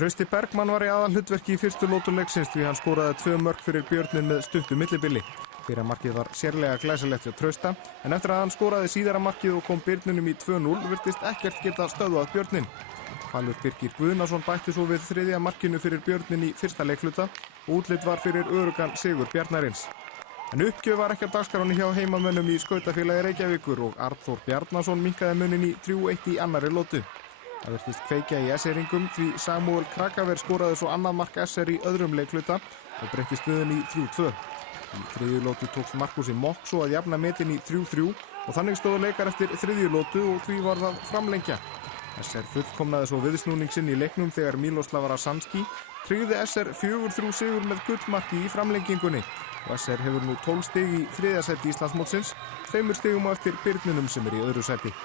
Trausti Bergmann var í aðalhlutverki í fyrstu lotu leiksins því hann skoraði 2 mörk fyrir Björnin með stuttu millibili. Fyrra markið var sérlega glæsilegt hjá Trausta, en eftir að hann skoraði síðara markið og kom Birninum í 2-0 virtist ekkert geta stöðvað Björnin. Valur Birgir Guðnason bætti svo við 3. markinu fyrir Björnin í fyrsta leikluta og útlit var fyrir örugan sigur Bjarnarins. En uppgjöf var ekki á dagskránni hjá heimamönnum í skautafélagi Reykjavíkur og Arnþór Bjarnason minnkaði munin í 3-1 í annarri lotu. Það virtist kveikja í SR-ingum því Samuel Krakaver skoraði svo annað mark SR í öðrum leikluta og breytti stöðunni í 3-2. Í þriðju lotu tókst Markusi Mokk svo að jafna metin í 3-3 og þannig stóðu leikar eftir þriðju lotu og því var það framlengja. SR fullkomnaði svo viðsnúning sinn í leiknum þegar Miloslav Rasanski tryggði SR 4-3 sigur með gullmarki í framlengingunni og SR hefur nú 12 stig í þriðja sæti Íslandsmótsins, 2 stigum á eftir Birninum sem í öðru sæti.